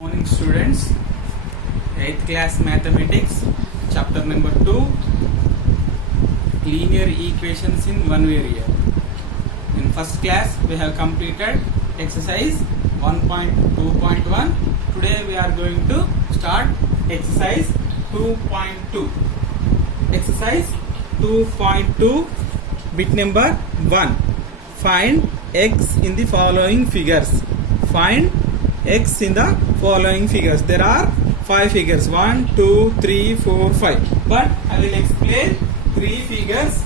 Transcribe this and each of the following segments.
Morning students, 8th class mathematics, chapter number 2, linear equations in one area. In first class we have completed exercise 1.2.1. Today we are going to start exercise 2.2. Exercise 2.2, bit number 1. Find x in the following figures. Find x in the following figures. There are 5 figures, 1, 2, 3, 4, 5. But I will explain 3 figures.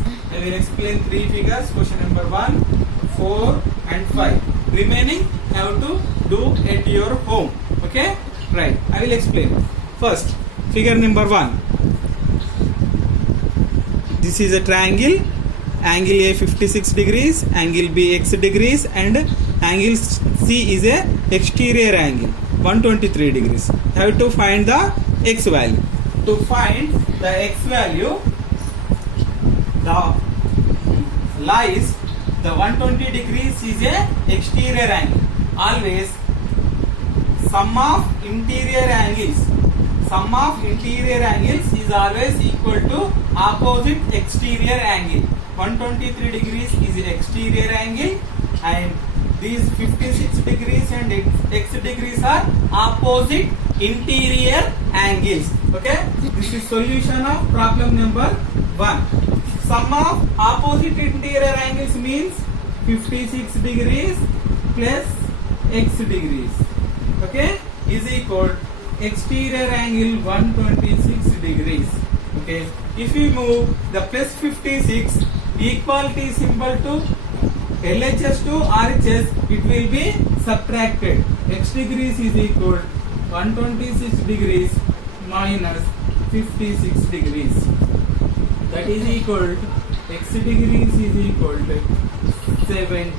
Question number 1, 4 and 5. Remaining have to do at your home. Okay? Right. I will explain. First, figure number 1. This is a triangle. Angle A 56 degrees, angle B x degrees, and angle C is a exterior angle 123 degrees. Have to find the x value. To find the x value, the lies the 120 degrees is a exterior angle. Always sum of interior angles is always equal to opposite exterior angle. 123 degrees is the exterior angle and these 56 degrees and x degrees are opposite interior angles. Okay, this is solution of problem number 1. Sum of opposite interior angles means 56 degrees plus x degrees, okay, is equal exterior angle 126 degrees. Okay, if we move the plus 56 equality symbol to LHS to RHS, it will be subtracted. X degrees is equal 126 degrees minus 56 degrees. That is equal to x degrees is equal to 70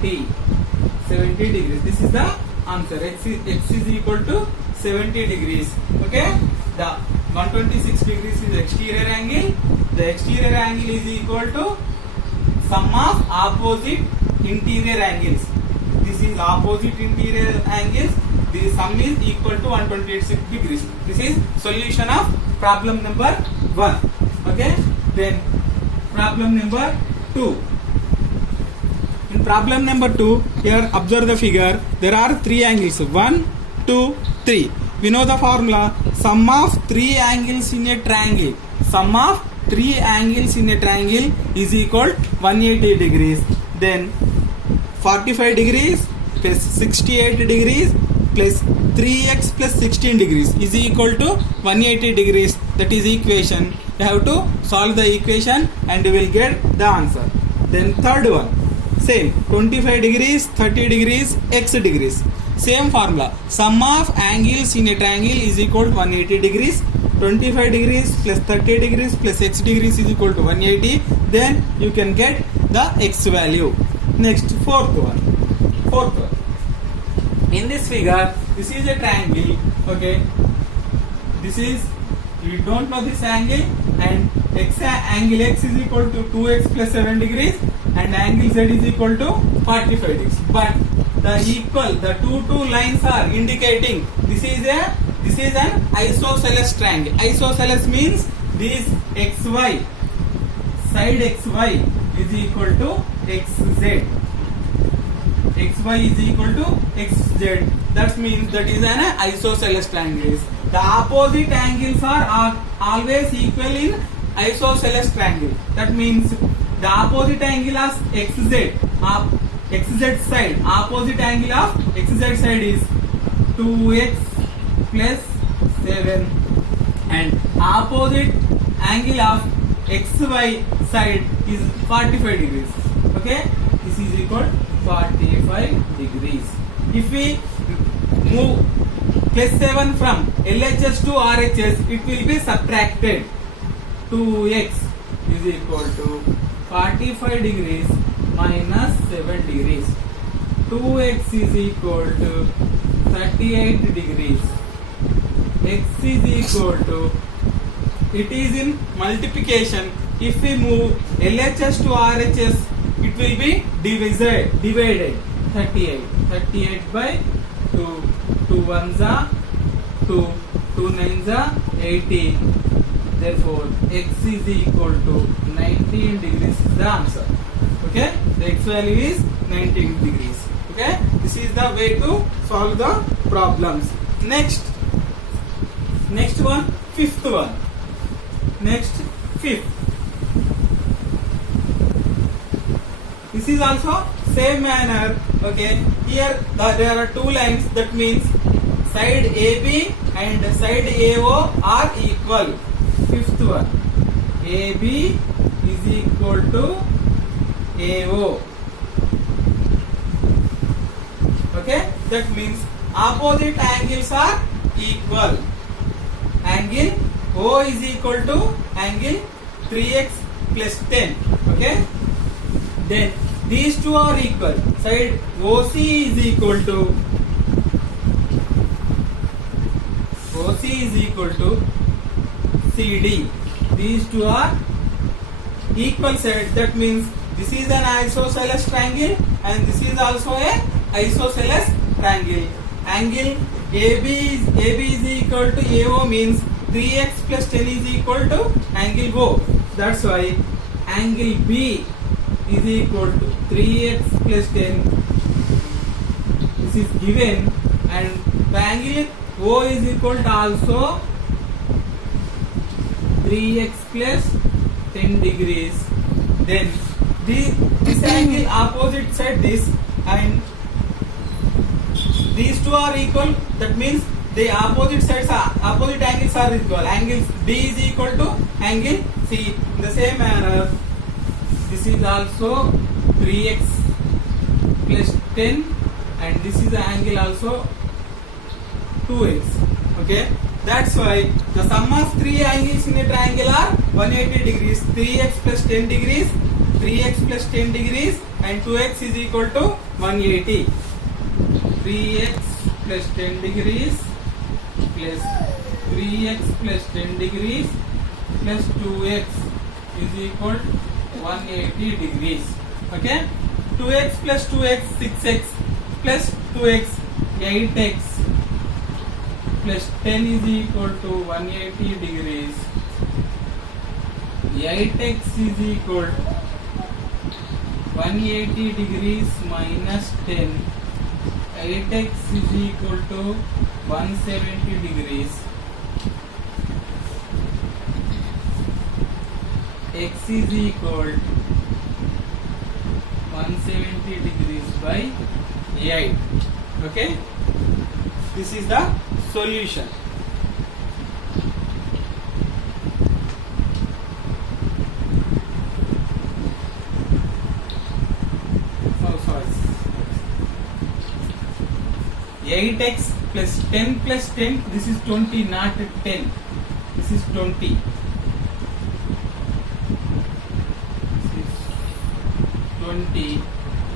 degrees. This is the answer. X is equal to 70 degrees. Okay, the 126 degrees is exterior angle. The exterior angle is equal to sum of opposite interior angles. This is opposite interior angles. The sum is equal to 126 degrees. This is solution of problem number 1. Okay, then problem number 2. In problem number 2, here observe the figure. There are 3 angles, 1, 2, 3. We know the formula. Sum of 3 angles in a triangle. Sum of 3 angles in a triangle is equal 180 degrees. Then 45 degrees plus 68 degrees plus 3x plus 16 degrees is equal to 180 degrees. That is equation. You have to solve the equation and you will get the answer. Then third one, same 25 degrees, 30 degrees, x degrees. Same formula. Sum of angles in a triangle is equal to 180 degrees. 25 degrees plus 30 degrees plus x degrees is equal to 180. Then you can get the x value. Next, fourth one. In this figure, this is a triangle. Okay, this is, you don't know this angle, and angle x is equal to 2x plus 7 degrees and angle z is equal to 45 degrees. But the two lines are indicating this is an isosceles triangle. Isosceles means this xy, side xy is equal to xz. Xy is equal to xz. That means that is an isosceles triangle. The opposite angles are always equal in isosceles triangle. That means the opposite angle of xz side, opposite angle of xz side is 2x plus 7 and opposite angle of xy side is 45 degrees. Okay, this is equal 45 degrees. If we move plus 7 from LHS to RHS, it will be subtracted. 2x is equal to 45 degrees minus 7 degrees. 2x is equal to 38 degrees. X is equal to, it is in multiplication. If we move LHS to RHS, it will be divided. 38 by 2 ones are 2. 2 9s are 18. Therefore, x is equal to 19 degrees is the answer. Okay, the x value is 19 degrees. Okay, this is the way to solve the problems. Next one, fifth one. Next, fifth. This is also same manner. Okay, here there are two lines. That means side AB and side AO are equal. Fifth one, AB is equal to AO. Okay, that means opposite angles are equal. Angle O is equal to angle 3x plus 10. Okay, then these two are equal. Side OC is equal to CD. These two are equal side. That means this is an isosceles triangle and this is also a isosceles triangle. Angle AB is equal to AO means 3x plus 10 is equal to angle O. That's why angle B is equal to 3x plus 10. This is given, and the angle O is equal to also 3x plus 10 degrees. Then this angle opposite side this, and these two are equal. That means the opposite angles are equal. Angle B is equal to angle C. In the same manner, this is also 3x plus 10, and this is the angle also 2x. Okay, that's why the sum of three angles in a triangle are 180 degrees. 3x plus 10 degrees, 3x plus 10 degrees, and 2x is equal to 180. 3x plus 10 degrees plus 3x plus 10 degrees plus 2x is equal to 180 degrees. Okay, 2x plus 2x 6x plus 2x 8x plus 10 is equal to 180 degrees. 8x is equal to 180 degrees minus 10. 8x is equal to 170 degrees. X is equal to 170 degrees by 8. Okay, this is the solution. Oh, sorry. 8x plus 10 plus 10. This is 20, not 10. This is 20. This is 20.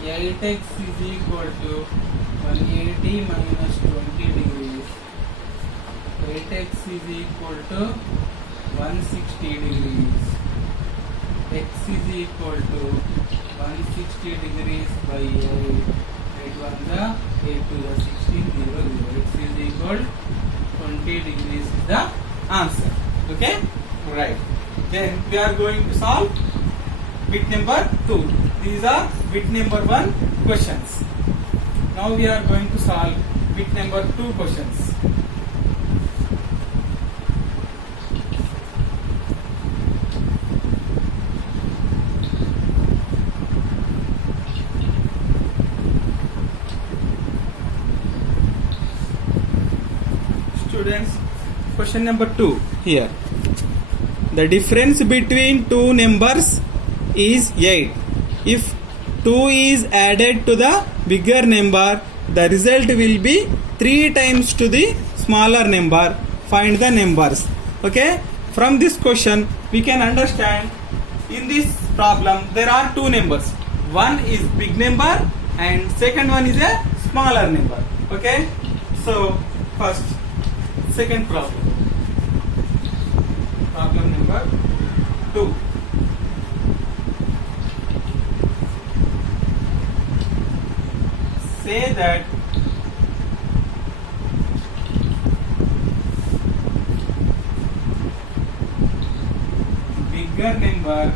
8x is equal to 180 minus 20 degrees. 8x is equal to 160 degrees. X is equal to 160 degrees by 8. 8 1 the 8 to the 16 0 0. X is equal 20 degrees is the answer. Okay, right. Then we are going to solve bit number 2. These are bit number 1 questions. Now we are going to solve bit number 2 questions. Students, question number 2 here. The difference between two numbers is 8. If 2 is added to the bigger number, the result will be 3 times to the smaller number. Find the numbers. Okay, from this question we can understand in this problem there are two numbers. One is big number and second one is a smaller number. Okay, so first second problem number 2. Say that number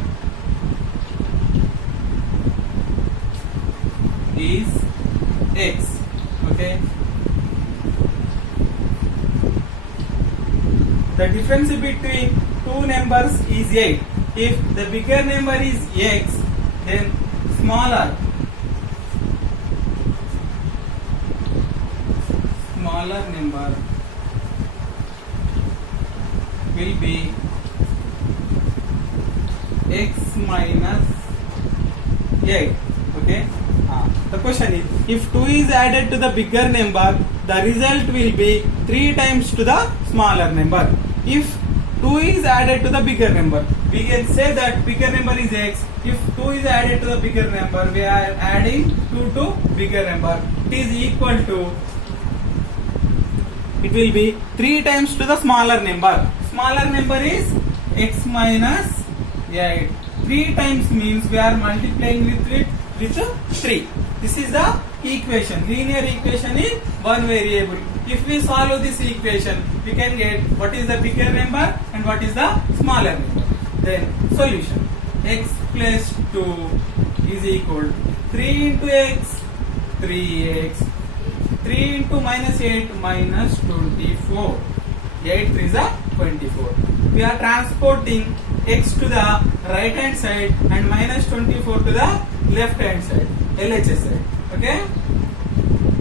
is x. Okay. The difference between two numbers is 8. If the bigger number is x, then smaller number will be x minus 8. Okay. The question is, if 2 is added to the bigger number, the result will be 3 times to the smaller number. If 2 is added to the bigger number, we can say that bigger number is x. If 2 is added to the bigger number, we are adding 2 to bigger number. It is equal to, it will be 3 times to the smaller number. Smaller number is x minus 8. 3 times means we are multiplying with it with 3. This is the equation. Linear equation in one variable. If we solve this equation, we can get what is the bigger number and what is the smaller number. Then solution. X plus 2 is equal to 3 into x, 3x. 3 into minus 8 minus 24. 8 3 is 24. We are transporting x to the right hand side and minus 24 to the left hand side, LHS side. Okay?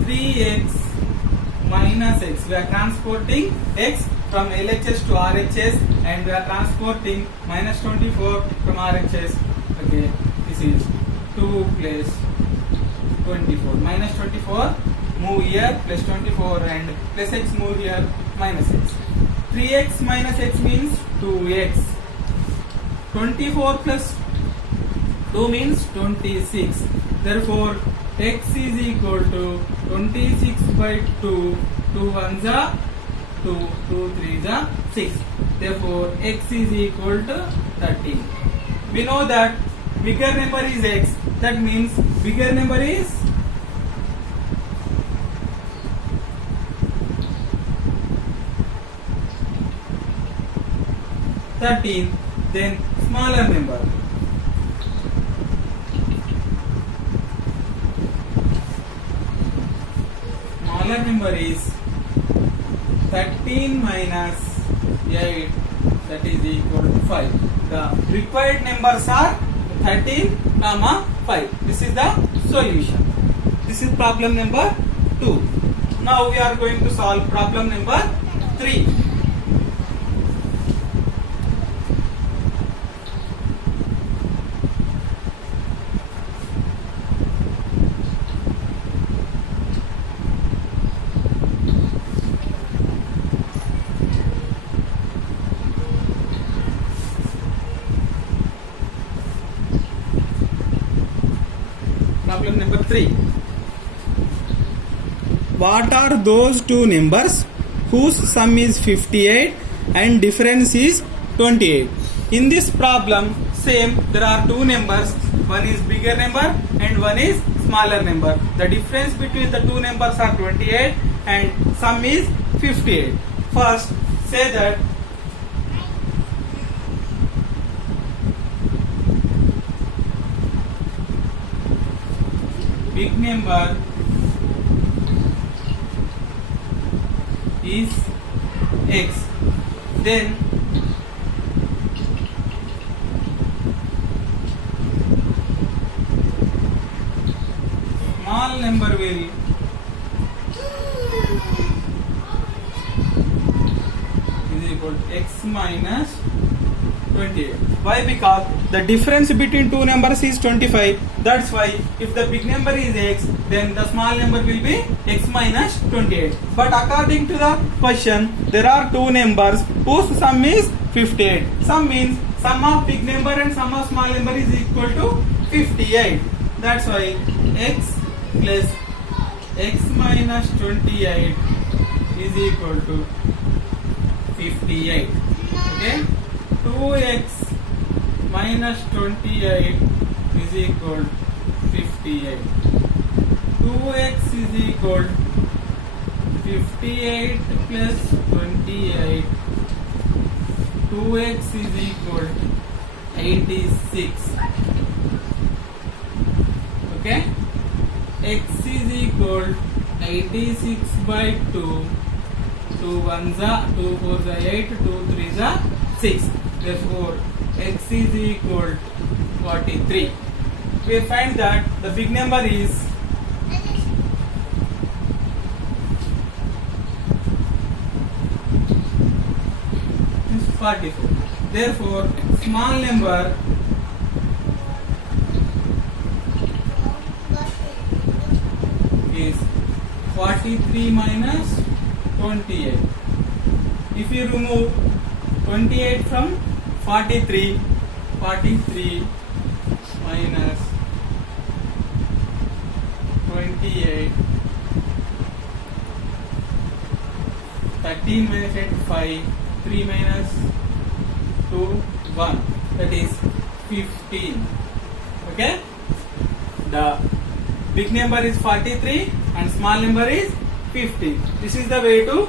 3x minus x. We are transporting x from LHS to RHS and we are transporting minus 24 from RHS. Okay, this is 2 plus 24. Minus 24 move here, plus 24 and plus x move here, minus x. 3x minus x means 2x. 24 plus 2 means 26. Therefore, x is equal to 26 by 2. 2 1s are 2, 2 3s are 6. Therefore, x is equal to 13. We know that bigger number is x. That means bigger number is 13. Then smaller number. Smaller number is 13 minus 8, that is equal to 5. The required numbers are 13, 5. This is the solution. This is problem number 2. Now we are going to solve problem number 3. Problem number 3. What are those two numbers whose sum is 58 and difference is 28? In this problem, same, there are two numbers. One is bigger number and one is smaller number. The difference between the two numbers are 28 and sum is 58. First, say that big number is x. Then small number will is equal to x minus 28. Why? Because the difference between two numbers is 25. That's why if the big number is x, then the small number will be x minus 28. But according to the question, there are two numbers whose sum is 58. Sum means sum of big number and sum of small number is equal to 58. That's why x plus x minus 28 is equal to 58. Okay? 2x minus 28 is equal to 58. 2x is equal to 58 plus 28. 2x is equal to 86. Okay, x is equal 86 by 2. 2 1s are 2 4s are 8, 2 3s are 6. Therefore, x is equal 43. We find that the big number is 44. Therefore, small number is 43 minus 28. If you remove 28 from 43, 43 minus 28, 13 minus 8, 5, 3 minus 2, 1, that is 15. Okay, the big number is 43 and small number is 15. This is the way to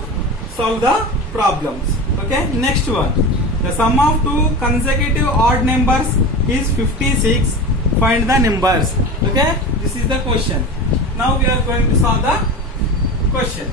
solve the problems. Okay, next one, the sum of two consecutive odd numbers is 56. Find the numbers. Okay, this is the question. Now we are going to solve the question.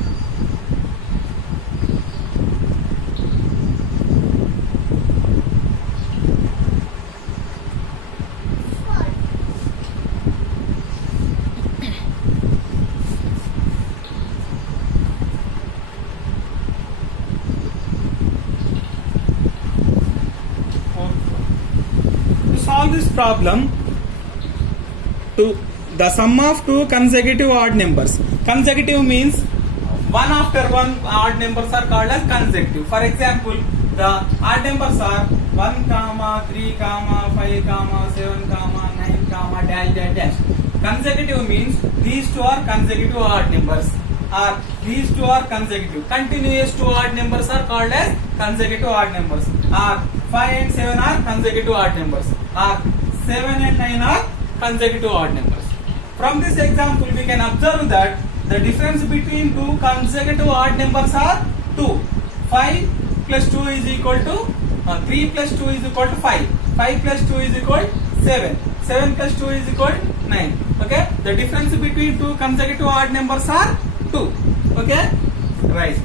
Solve this problem, to the sum of two consecutive odd numbers. Consecutive means one after one odd numbers are called as consecutive. For example, the odd numbers are 1, 3, 5, 7, 9, dash dash dash. Consecutive means these two are consecutive odd numbers, or these two are consecutive. Continuous two odd numbers are called as consecutive odd numbers, or 5 and 7 are consecutive odd numbers, or 7 and 9 are consecutive odd numbers. From this example, we can observe that the difference between two consecutive odd numbers are 2. 5 plus 2 is equal to 3 plus 2 is equal to 5. 5 plus 2 is equal to 7. 7 plus 2 is equal to 9. Okay, the difference between two consecutive odd numbers are 2. Okay, right.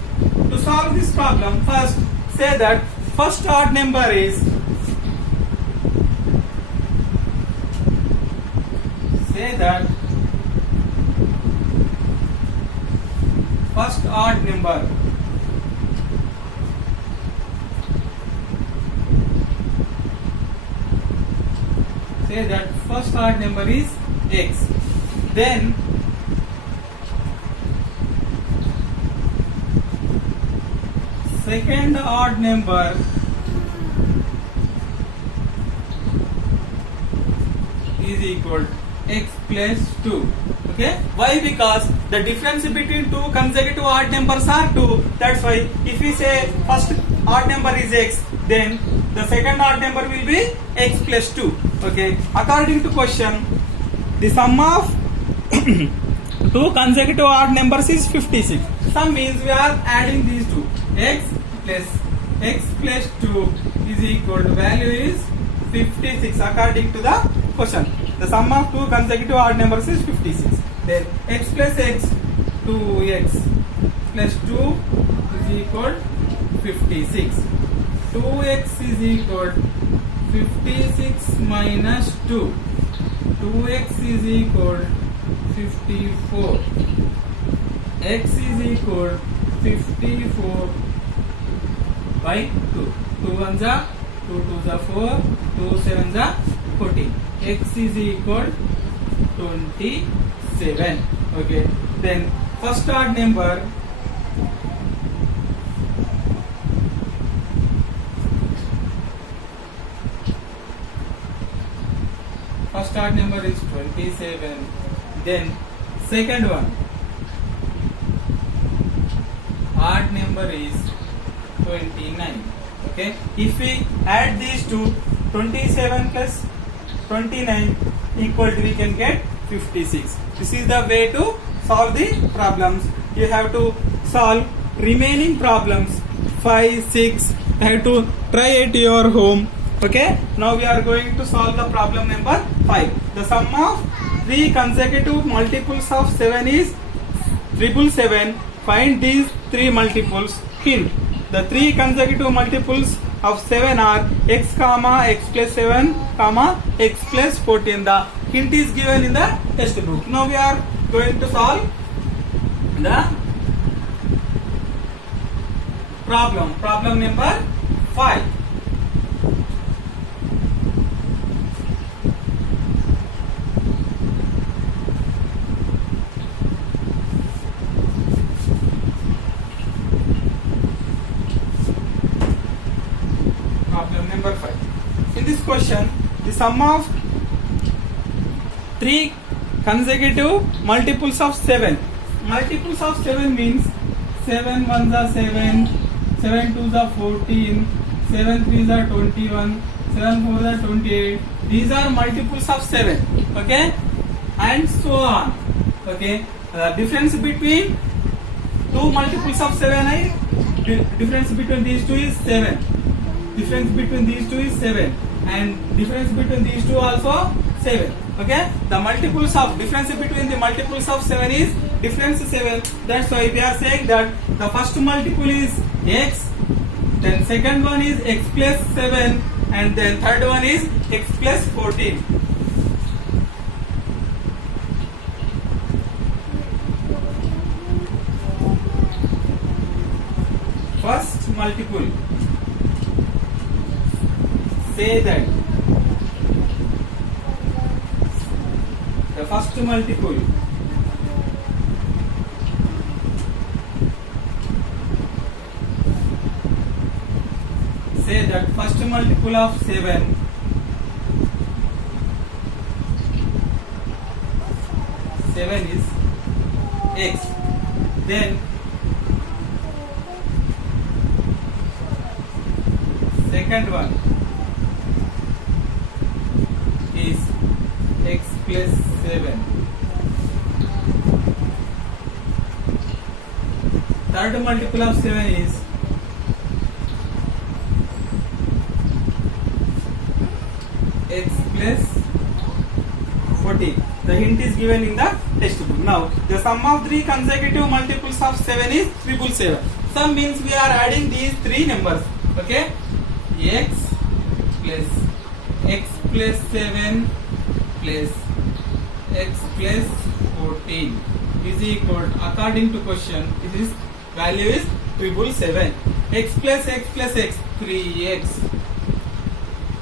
To solve this problem, first say that first odd number is, say that first odd number is x. Then second odd number is equal to x plus 2. Okay, why? Because the difference between two consecutive odd numbers are 2. That's why if we say first odd number is x, then the second odd number will be x plus 2. Okay, according to question, the sum of two consecutive odd numbers is 56. Sum means we are adding these two. X plus 2 is equal to, value is 56 according to the question. The sum of two consecutive odd numbers is 56. Then x plus x, 2x plus 2 is equal to 56. 2x is equal to 56 minus 2. 2x is equal to 54. X is equal to 54 by 2. 2 1s are 2 2s are 4. 2 7s are 14. X is equal to 27. Okay. Then first odd number is 27. Then second one, odd number is 29. Okay, if we add these two, 27 plus 29 equal to, we can get 56. This is the way to solve the problems. You have to solve remaining problems 5, 6. You have to try at your home Okay, now we are going to solve the problem number 5. The sum of 3 consecutive multiples of 7 is 777. Find these 3 multiples. Hint: the 3 consecutive multiples of 7 are x comma x plus 7 comma x plus 14. The hint is given in the textbook. Now we are going to solve the problem. Problem number 5. Problem number 5. In this question, the sum of 3 consecutive multiples of 7. Multiples of 7 means 7 1s are 7, 7 2s are 14, 7 3s are 21, 7 4s are 28. These are multiples of 7. Okay, and so on. Okay, difference between two multiples of 7 is difference between these two is 7. Difference between these two is 7, and difference between these two also 7. Okay, the multiples of difference between the multiples of 7 is difference 7. That's why we are saying that the first multiple is x, then second one is x plus 7, and then third one is x plus 14. First multiple, say that the first multiple say that first multiple of 7 is x, then second one is x plus 7. Third multiple of 7 is x plus 14. The hint is given in the textbook. Now, the sum of 3 consecutive multiples of 7 is 777. Sum means we are adding these 3 numbers. Okay, x plus 7 plus x plus 14 is equal, according to question, this value is 777. X plus x 3x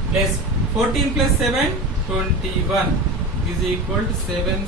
plus 14 plus 7 21 is equal to 7